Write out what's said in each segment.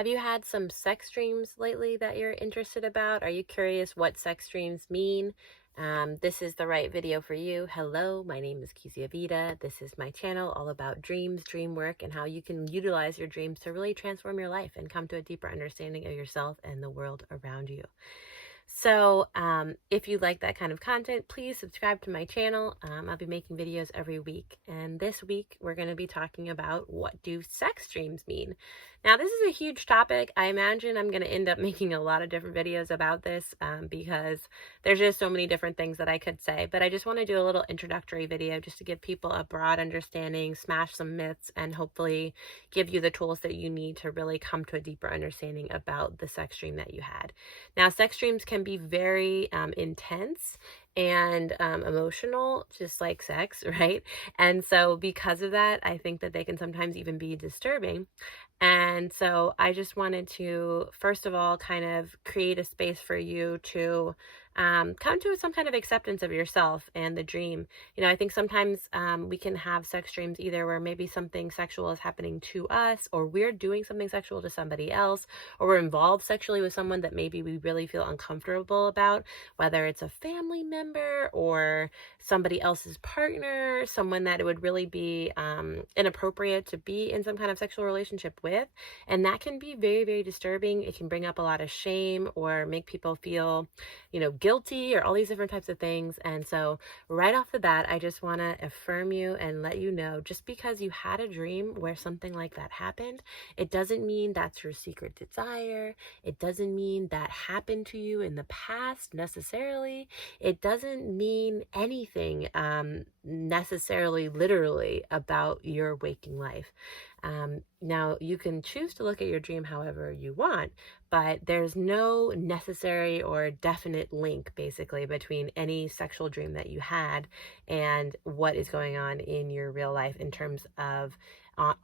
Have you had some sex dreams lately that you're interested about? Are you curious what sex dreams mean? This is the right video for you. Hello, my name is Kezia Vida. This is my channel all about dreams, dream work, and how you can utilize your dreams to really transform your life and come to a deeper understanding of yourself and the world around you. So if you like that kind of content, please subscribe to my channel. I'll be making videos every week. And this week, we're going to be talking about what do sex dreams mean? Now, this is a huge topic. I imagine I'm going to end up making a lot of different videos about this because there's just so many different things that I could say. But I just want to do a little introductory video just to give people a broad understanding, smash some myths, and hopefully give you the tools that you need to really come to a deeper understanding about the sex dream that you had. Now, sex dreams can be very intense and emotional, just like sex, right? And so because of that, I think that they can sometimes even be disturbing. And so I just wanted to, first of all, kind of create a space for you to come to some kind of acceptance of yourself and the dream. You know, I think sometimes we can have sex dreams either where maybe something sexual is happening to us, or we're doing something sexual to somebody else, or we're involved sexually with someone that maybe we really feel uncomfortable about, whether it's a family member or somebody else's partner, someone that it would really be inappropriate to be in some kind of sexual relationship with. And that can be very, very disturbing. It can bring up a lot of shame or make people feel, guilty or all these different types of things. And so right off the bat, I just want to affirm you and let you know, just because you had a dream where something like that happened, it doesn't mean that's your secret desire. It doesn't mean that happened to you in the past necessarily. It doesn't mean anything necessarily literally about your waking life. Now, you can choose to look at your dream however you want, but there's no necessary or definite link, basically, between any sexual dream that you had and what is going on in your real life in terms of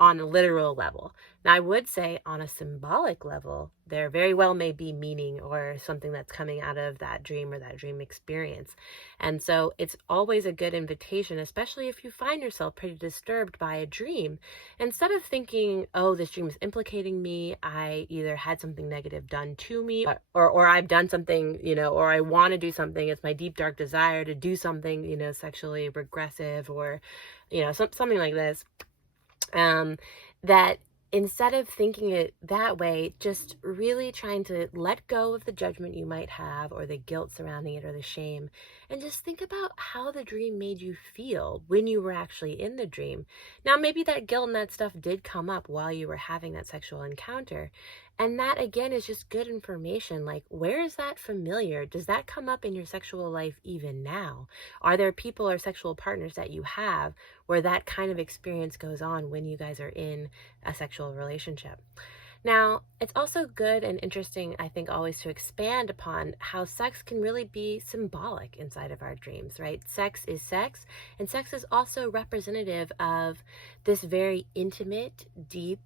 on a literal level. Now, I would say on a symbolic level, there very well may be meaning or something that's coming out of that dream or that dream experience. And so it's always a good invitation, especially if you find yourself pretty disturbed by a dream. Instead of thinking, oh, this dream is implicating me, I either had something negative done to me, or I've done something, or I want to do something. It's my deep, dark desire to do something, sexually regressive or, something like this. That instead of thinking it that way, just really trying to let go of the judgment you might have or the guilt surrounding it or the shame, and just think about how the dream made you feel when you were actually in the dream. Now, maybe that guilt and that stuff did come up while you were having that sexual encounter. And that, again, is just good information. Like, where is that familiar? Does that come up in your sexual life even now? Are there people or sexual partners that you have where that kind of experience goes on when you guys are in a sexual relationship? Now, it's also good and interesting, I think, always to expand upon how sex can really be symbolic inside of our dreams, right? Sex is sex, and sex is also representative of this very intimate, deep,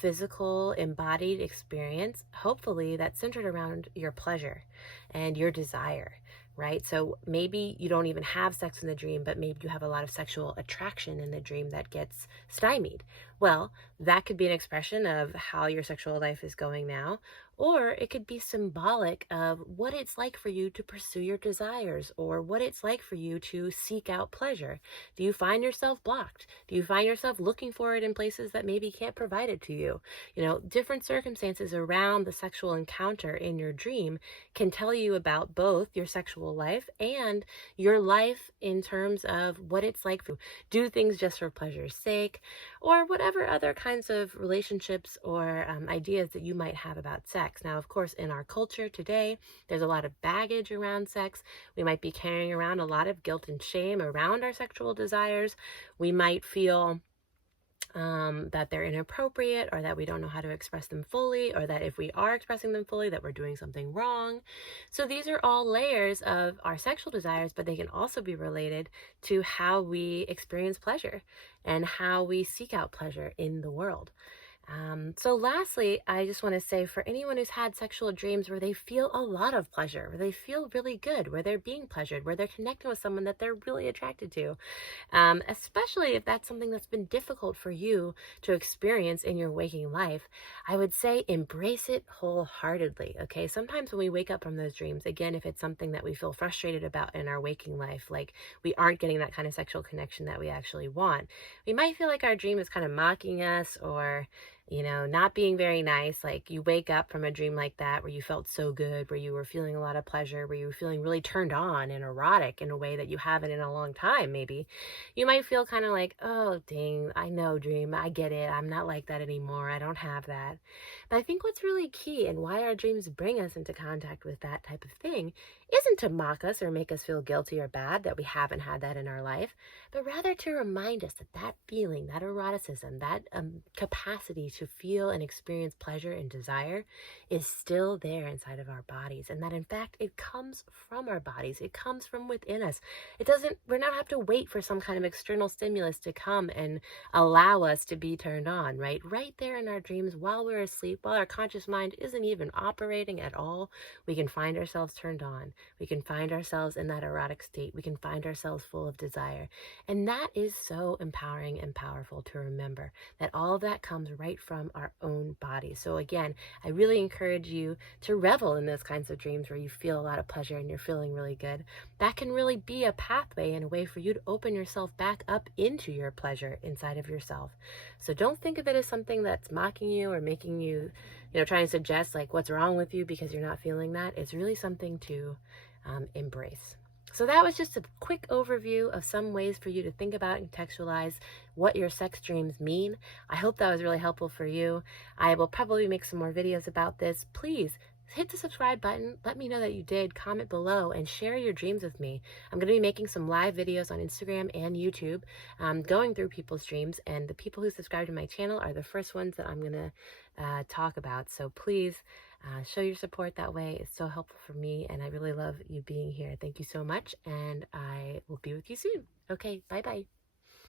physical, embodied experience, hopefully that's centered around your pleasure and your desire, right? So maybe you don't even have sex in the dream, but maybe you have a lot of sexual attraction in the dream that gets stymied. Well, that could be an expression of how your sexual life is going now, or it could be symbolic of what it's like for you to pursue your desires or what it's like for you to seek out pleasure. Do you find yourself blocked? Do you find yourself looking for it in places that maybe can't provide it to you? Different circumstances around the sexual encounter in your dream can tell you about both your sexual life and your life in terms of what it's like to do things just for pleasure's sake, or whatever other kinds of relationships or ideas that you might have about sex. Now, of course, in our culture today, there's a lot of baggage around sex. We might be carrying around a lot of guilt and shame around our sexual desires. We might feel that they're inappropriate, or that we don't know how to express them fully, or that if we are expressing them fully, that we're doing something wrong. So these are all layers of our sexual desires, but they can also be related to how we experience pleasure and how we seek out pleasure in the world. So lastly, I just want to say for anyone who's had sexual dreams where they feel a lot of pleasure, where they feel really good, where they're being pleasured, where they're connecting with someone that they're really attracted to, especially if that's something that's been difficult for you to experience in your waking life, I would say embrace it wholeheartedly. Okay. Sometimes when we wake up from those dreams, again, if it's something that we feel frustrated about in our waking life, like we aren't getting that kind of sexual connection that we actually want, we might feel like our dream is kind of mocking us or not being very nice. Like you wake up from a dream like that where you felt so good, where you were feeling a lot of pleasure, where you were feeling really turned on and erotic in a way that you haven't in a long time, maybe. You might feel kind of like, oh, dang, I know, dream. I get it. I'm not like that anymore. I don't have that. But I think what's really key and why our dreams bring us into contact with that type of thing isn't to mock us or make us feel guilty or bad that we haven't had that in our life, but rather to remind us that that feeling, that eroticism, that capacity to feel and experience pleasure and desire is still there inside of our bodies. And that in fact, it comes from our bodies. It comes from within us. We're not have to wait for some kind of external stimulus to come and allow us to be turned on, right? Right there in our dreams while we're asleep, while our conscious mind isn't even operating at all, we can find ourselves turned on. We can find ourselves in that erotic state. We can find ourselves full of desire. And that is so empowering and powerful to remember that all of that comes right from our own body. So again, I really encourage you to revel in those kinds of dreams where you feel a lot of pleasure and you're feeling really good. That can really be a pathway and a way for you to open yourself back up into your pleasure inside of yourself. So don't think of it as something that's mocking you or making you, trying to suggest like what's wrong with you because you're not feeling that. It's really something to embrace. So that was just a quick overview of some ways for you to think about and contextualize what your sex dreams mean. I hope that was really helpful for you. I will probably make some more videos about this. Please hit the subscribe button. Let me know that you did. Comment below and share your dreams with me. I'm going to be making some live videos on Instagram and YouTube going through people's dreams. And the people who subscribe to my channel are the first ones that I'm going to talk about. So please show your support that way. It's so helpful for me, and I really love you being here. Thank you so much, and I will be with you soon. Okay, bye-bye.